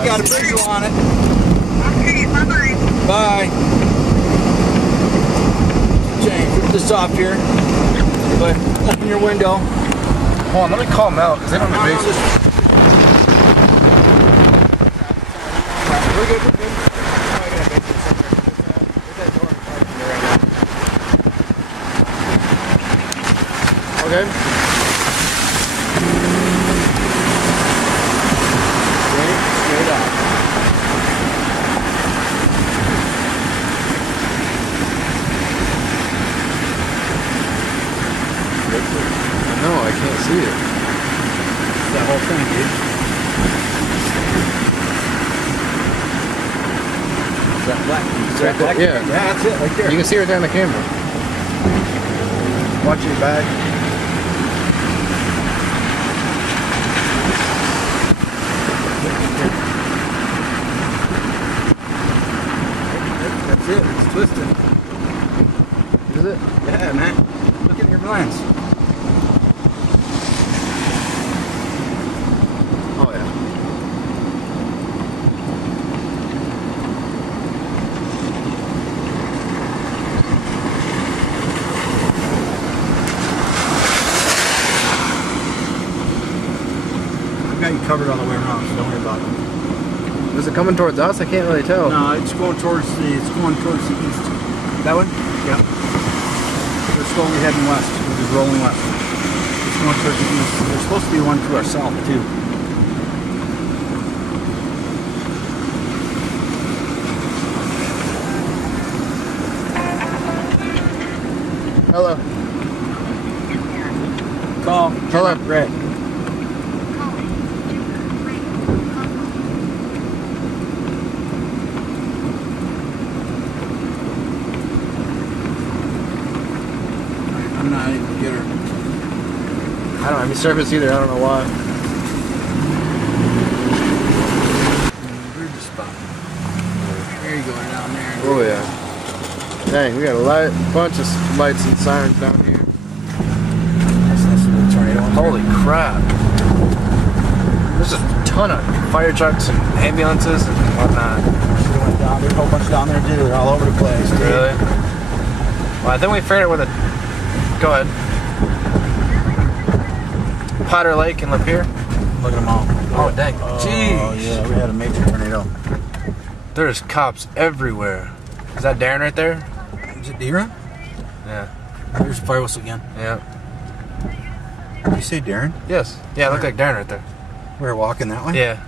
I got a visual on it. Okay, bye-bye. Bye. Jane, rip this off here. But open your window. Hold on, let me call them out because they don't have basement. We're good, we're good. Okay. Straight up. No, I can't see it. That whole thing, dude. Is that black? Is that black? Yeah. Yeah, that's it, right there. You can see it there on the camera. Watch your back. That's it. It's twisted. Is it? Yeah, man. Look at your lens. Oh, yeah. I've got you covered all the way around, so don't worry about it. Is it coming towards us? I can't really tell. No, it's going towards the east. That one? Yeah. We're slowly heading west. We're just rolling west. It's going towards the east. There's supposed to be one to our south too. Hello. Call. Hello. Red. I'm not able to get her. I don't have any service either. I don't know why. Where's the spot? There you go, down there. Oh, yeah. Dang, we got a bunch of lights and sirens down here. That's nice little tornado. Holy crap. There's a ton of fire trucks and ambulances and whatnot. Should've went down. There's a whole bunch down there too. They're all over the place. Dude. Really? Well, I think we figured it with a... Go ahead. Potter Lake and Lapeer. Look at them all. Oh, dang. Jeez. Oh, yeah. We had a major tornado. There's cops everywhere. Is that Darren right there? Is it Darren? Yeah. There's the fire whistle again. Yeah. Did you say Darren? Yes. Yeah, it looked like Darren right there. We're walking that way? Yeah.